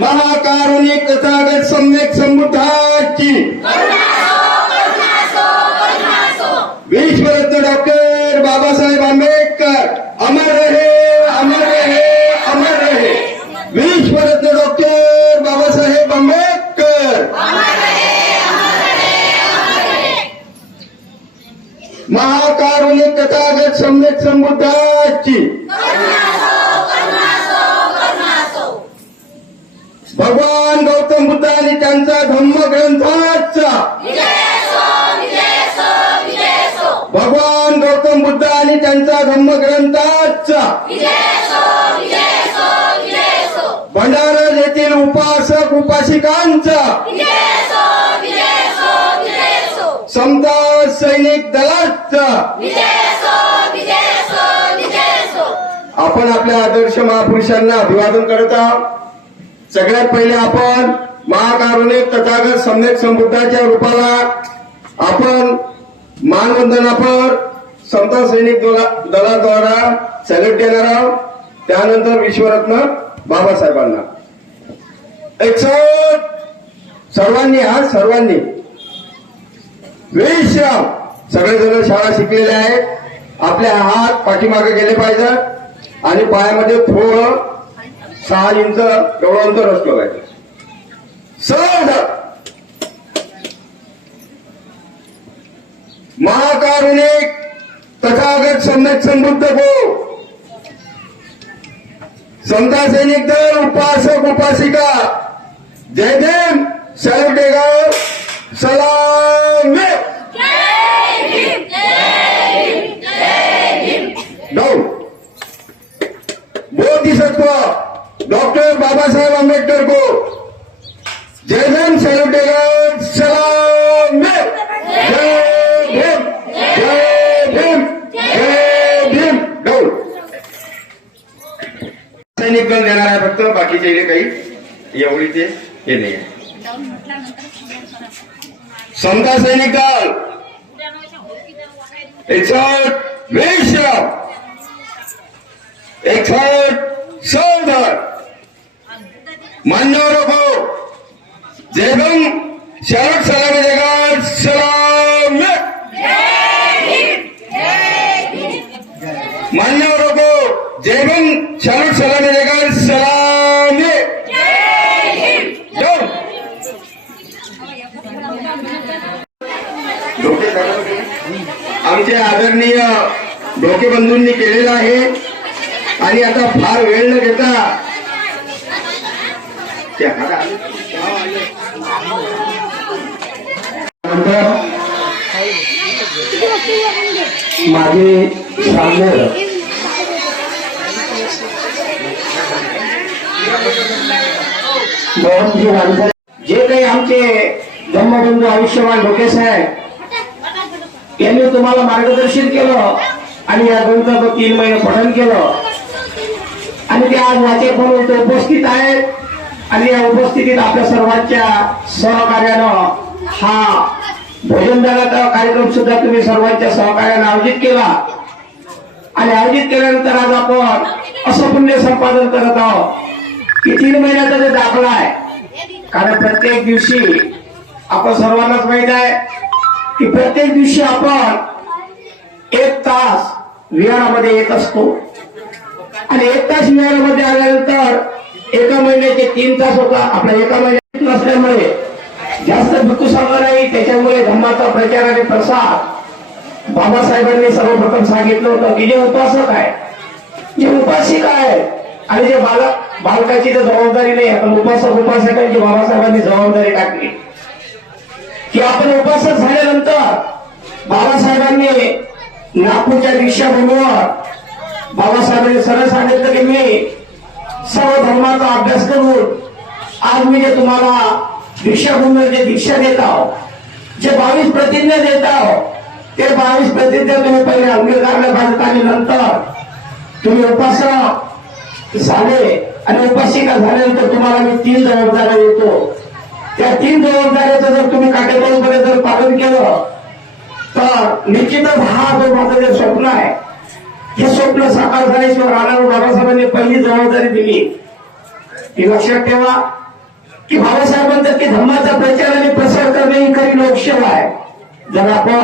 महाकारुणिक तथागत सम्यक संबुद्धाची विश्वरत्न डॉक्टर बाबासाहेब आंबेडकर अमर रहे, अमर रहे, अमर रहे। विश्वरत्न डॉक्टर बाबासाहेब आंबेडकर महाकारुणिक तथागत सम्यक संबुद्धाची भगवान गौतम बुद्ध आणि त्यांचा धम्मग्रंथाचा भगवान गौतम बुद्ध आणि त्यांचा धम्मग्रंथाचा भंडारा येथील उपासक उपासिकांचा समता सैनिक दलाचा आपण आपल्या आदर्श महापुरुषांना अभिवादन करत आहोत। सगळ्यात पहिले आपण महाकारुणिक तथागत सम्यक संबुद्धाच्या रूपाला आपण मानवंदनापर समता सैनिक दलाद्वारा सॅल्यूट देणार आहोत। त्यानंतर विश्वरत्न बाबासाहेबांना सर्वांनी सर्वांनी विश्राम। सगळेजण शाळा शिकलेले आहेत। आपले हात पाठीमागे गेले पाहिजेत आणि पायामध्ये थोडं 6 इंच एवढं अंतर असलं पाहिजे। सहज महाकारुणिक तथागत सम्यक संबुद्ध को समता सैनिक दल उपासक उपासिका जय जय सैल्यूट देगा। सलाम बोधिसत्व डॉक्टर बाबा साहेब आंबेडकर को जय भीम सैल्यूट देगा। सलाम जय भीम जय भीम जय भीम। डौल सैनिक दल देणार आहे फक्त, बाकीचे काही एवढी ते हे नाही आहे। समता सैनिक दल 61 विश्राम 61 सोल्डर मान्यवरों को जय भीम सैल्यूट सलामी देगा। सलाम मान्यवरों को जय भीम सैल्यूट सलामी देगा। सलाम आमचे आदरणीय ढोके बंधूंनी केलेला आहे आणि आता फार वेळ न घेता माझे सामने जे काही आमचे धम्मबंधू आयुष्यमान ढोके साहेब यांनी तुम्हाला मार्गदर्शन केलं आणि या ग्रंथाचं 3 महिने पठण केलं आणि ते आज वाचे म्हणून उपस्थित आहेत आणि या उपस्थितीत आपल्या सर्वांच्या सहकार्यानं हा भोजनदानाचा कार्यक्रम सुद्धा तुम्ही सर्वांच्या सहकार्यानं आयोजित केला आणि आयोजित केल्यानंतर आज आपण असं पुण्य संपादन करत आहोत की 3 महिन्याचा जे दाखला आहे। कारण प्रत्येक दिवशी आपण सर्वांनाच माहित आहे की प्रत्येक दिवशी आपण 1 तास विहारामध्ये येत असतो आणि 1 तास विहारामध्ये आल्यानंतर एका महिन्याचे 3 तास होता। आपल्या एका महिन्यात नसल्यामुळे जास्त भिक्खू संघ नाही, त्याच्यामुळे धम्माचा प्रचार आणि प्रसार बाबासाहेबांनी सर्वप्रथम सांगितलं होतं की जे उपासक आहे, जे उपासिका आहे आणि जे बालकाची तर जबाबदारी नाही, आपण उपासक उपासकांची बाबासाहेबांनी जबाबदारी टाकली की आपण उपासक झाल्यानंतर बाबासाहेबांनी नागपूरच्या दीक्षाभूमीवर बाबासाहेबांनी सरळ सांगितलं की मी सर्व धर्माचा अभ्यास करून आज मी जे तुम्हाला दीक्षाभूमीवर जे दीक्षा देत आहो, जे 22 प्रतिज्ञा देत आहो, ते 22 प्रतिज्ञा तुम्ही पहिले अंगीकारल्या पाहिजेत आणि नंतर तुम्ही उपासक झाले आणि उपासिका झाल्यानंतर तुम्हाला मी 3 जबाबदाऱ्या देतो। त्या 3 जबाबदाऱ्याचं जर तुम्ही काटेकोरपणे जर पालन केलं तर निश्चितच हा जो माझं जे स्वप्न आहे हे स्वप्न साकार झाल्याशिवाय राहणार। बाबासाहेबांनी पहिली जबाबदारी दिली ती लक्षात ठेवा। की बाबासाहेब म्हणतात की धर्माचा प्रचार आणि प्रसार करणे ही खरी लोकसेवा आहे. जर आपण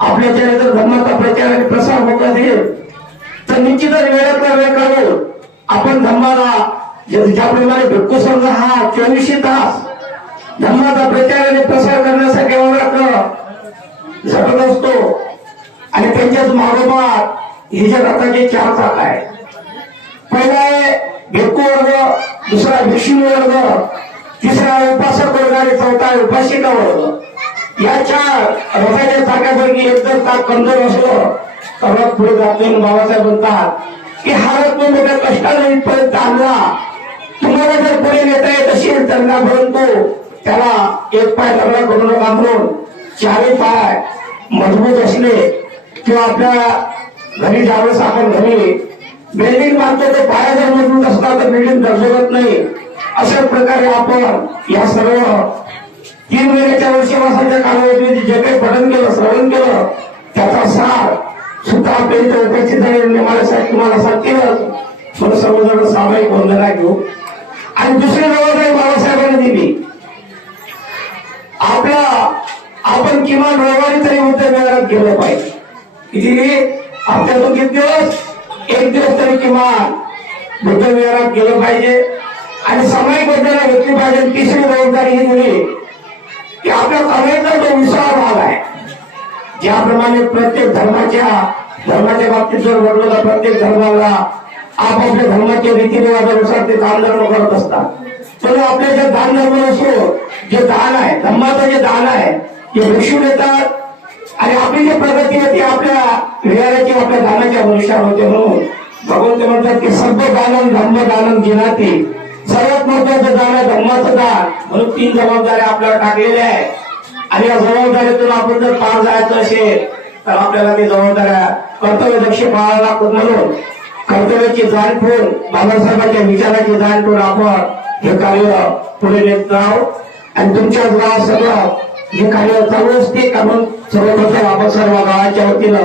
आपल्याच्याने जर धर्माचा प्रचार आणि प्रसार होत असेल तर निश्चितच वेळात वेळ काढून आपण धर्माला ज्याप्रमाणे भिक्खू संघ हा 24 तास धर्माचा प्रचार आणि प्रसार करण्यासाठी अवरात्र झटत असतो आणि त्यांच्याच मागोमाग हे जे रथाचे 4 चाक आहे. पहिला आहे भिक्खू वर्ग, दुसरा भिक्षू वर्ग, तिसरा उपासक वर्ग आणि चौथा आहे उपासिका वर्ग. या 4 रथाच्या चाकापैकी एक जर चाक कमजोर असलं तर रथ पुढे जात नाही. बाबासाहेब म्हणतात की हा रथ मी मोठ्या कष्टाने इथपर्यंत आणला, तुम्हाला जर पुढे नेता येत असेल तर ना, परंतु त्याला एक पाय नवरा करून बांधून 4ही पाय मजबूत असले किंवा आपल्या घरी ज्यावेळेस आपण घरी बिल्डिंग बांधतो तो पाया जर मजबूत असला तर बिल्डिंग दर्शवत नाही. अशा प्रकारे आपण या सर्व 3 महिन्याच्या वर्षवासाच्या कालावधीमध्ये जे काही पठण केलं, श्रवण केलं, त्याचा सार सुद्धा आपल्या इथे उपस्थित झालेल्या तुम्हाला सांगतीलच. म्हणून सर्वजण सामायिक वंदना घेऊ. आणि दुसरी जबाबदारी बाबासाहेबांनी दिली, आपण किमान रविवारी तरी उद्योगात गेलं पाहिजे. किती हप्त्यातून किती दिवस, 1 दिवस तरी किमान बुद्ध विहारात गेलं पाहिजे आणि सामायिक वंदना घेतली पाहिजे. तिसरी जबाबदारी ही दिली की आपल्या समाजाचा जो विशाळ भाग आहे, ज्याप्रमाणे प्रत्येक धर्माच्या बाबतीत जर म्हटलं तर प्रत्येक धर्माला आपापल्या धर्माच्या रीतिरिवाजानुसार ते दान धर्म करत असतात. पण आपल्या जे दान धर्म नसो, जे दान आहे, धर्माचं जे दान आहे ते भिक्षू देतात आणि आपली जी प्रगती होती आपल्या विहाराची, आपल्या दानाच्या अनुसार होते. म्हणून भगवंत म्हणतात की सर्व दानम धर्म दानम जिनाती, सर्वात महत्वाचं दान आहे धर्माचं दान. म्हणून 3 जबाबदाऱ्या आपल्याला टाकलेल्या आहेत आणि या जबाबदारीतून आपण जर पार जायचं असेल तर आपल्याला ते जबाबदाऱ्या कर्तव्यदक्ष पाळायला लागतात. म्हणून कर्तव्याची जाण ठेवून, बाबासाहेबांच्या विचाराची जाण ठेवून आपण हे कार्य पुढे नेत राहू. आणि तुमच्या गावात सगळं हे कार्य चालू असते. कारण सर्वप्रथम आपण सर्व गावाच्या वतीनं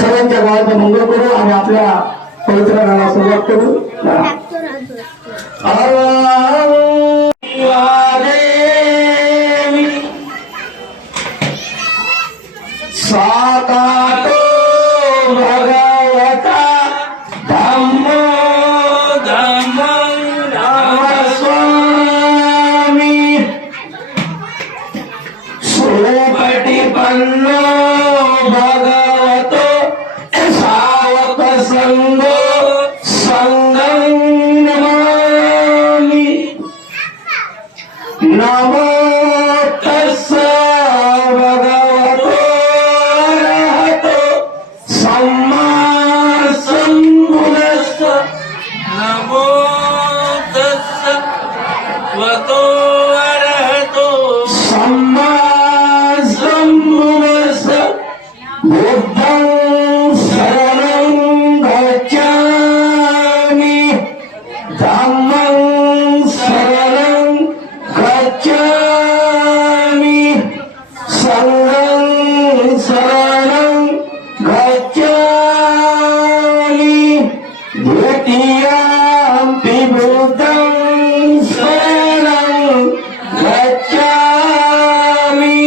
सर्वांच्या गावाचं मंगळ करू आणि आपल्या पवित्र गावाला सुरुवात करू. साकातो भगवता धम्मो धम्मं स्वामी सुपटिपन्नो भगवतो सावक संगो संगं नमामि. नमो तस्स भगवतो अरहतो सम्मा सम्बुद्धस्स. नमो तस्स भगवतो अरहतो सम्मा सम्बुद्धस्स. बुद्धं शरणं गच्छामि, धम्मं शरणं गच्छामि, संघं शरणं गच्छामि, द्वितीयंपि बुद्धं शरणं गच्छामि,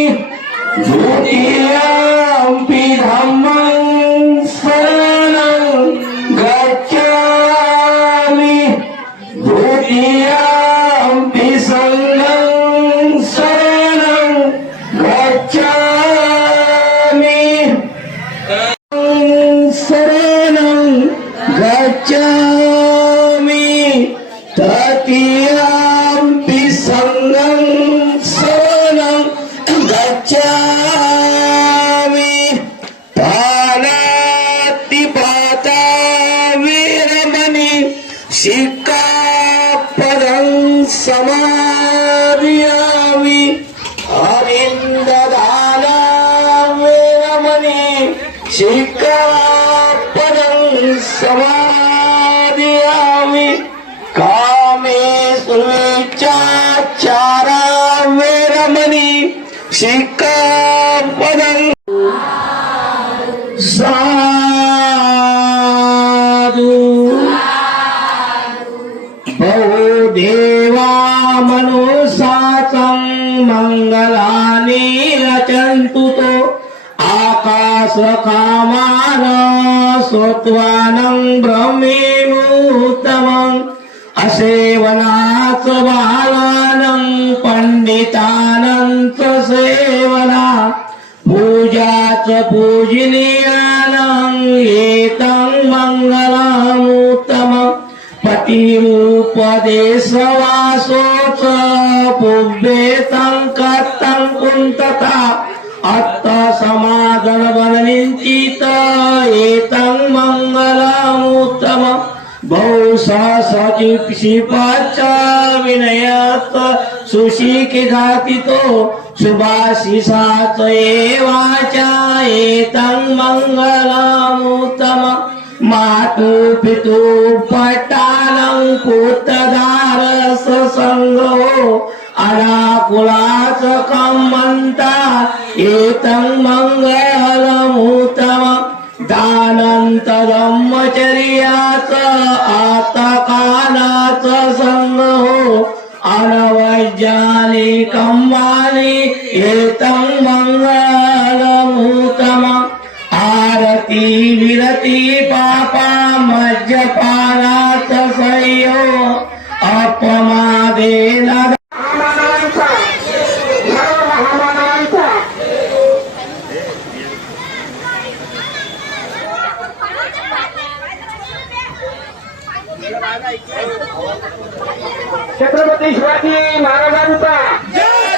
द्वितीयंपि धम्मं शरणं गच्छामि, द्वितीयंपि संघं शरणं गच्छामि, शरणं गच्छामि, तृतीयंपि संघं शरणं गच्छामि, पानातिपाता वीरमणि सिक्खापदं समादयामि, अरिन्ददाना वीरमणि सिक्खापदं समादयामि, कामेषु विचाचारा वीरमणि सिक्खापदं साधु. बहुदेवा मनुष्य सखामान स्वत्वानं ब्रह्मीमुत्तमं असेवनाच बालानं पंडितानंच सेवना पूजाच पूजनीयानं एतं मंगलमुत्तमं पतिरूपदेशवासोच पुव्येतं कथं कुन्तता अत्त समागम वननिंचित एतं मंगलमुत्तमं बहुसहसचिक्षिपच्च विनयत सुशिखिघातितो सुभाषिषाच एवाचा एतं मंगलमुत्तमं मातु पितु पट्टानं पुत्रदार ससंगो अनाकुलाच कम्मन्ता एतं मंगलमुत्तमं दानन्तब्रह्मचर्याच आतकानाच संगो अनवैज्ञानिकं वाणी एतं मंगलमुत्तमं आरती विरति पापा मज्जपानाच संयो अपमादेन छत्रपती शिवाजी महाराजांचा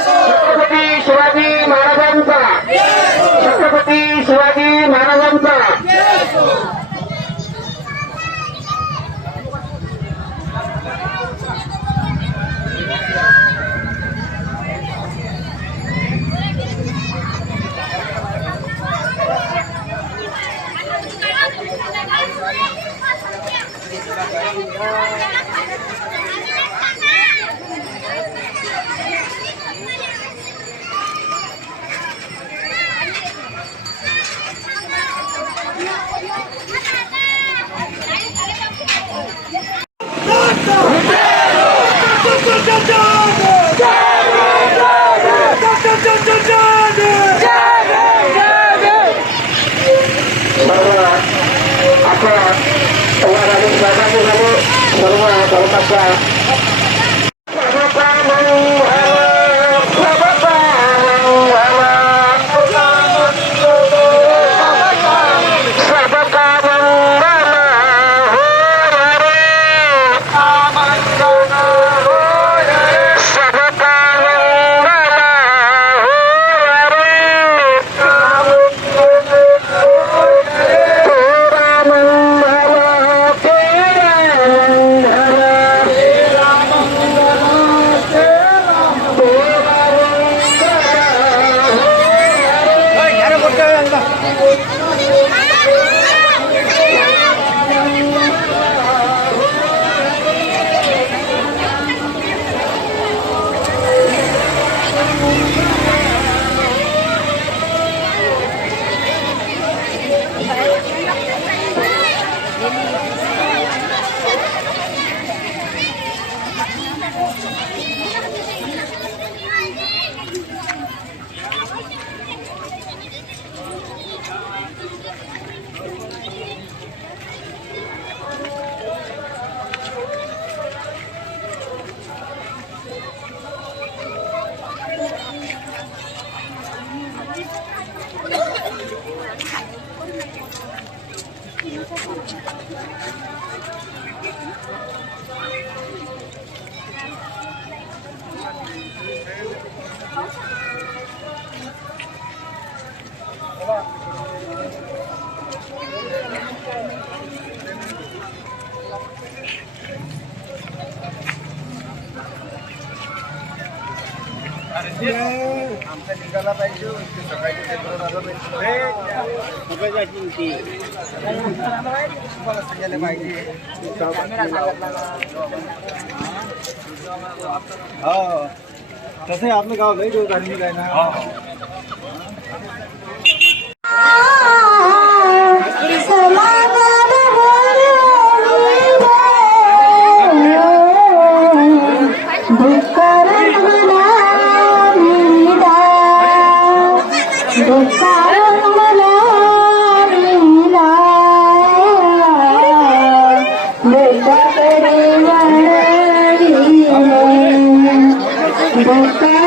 छत्रपती शिवाजी महाराजांचा छत्रपती शिवाजी महाराजांचा आमचा निघाला पाहिजे सकाळी पेपरवर आलं पाहिजे तुम्हाला सगळ्याला पाहिजे हो तसं आपलं गाव लई जो धार्मिक आहे ना डोका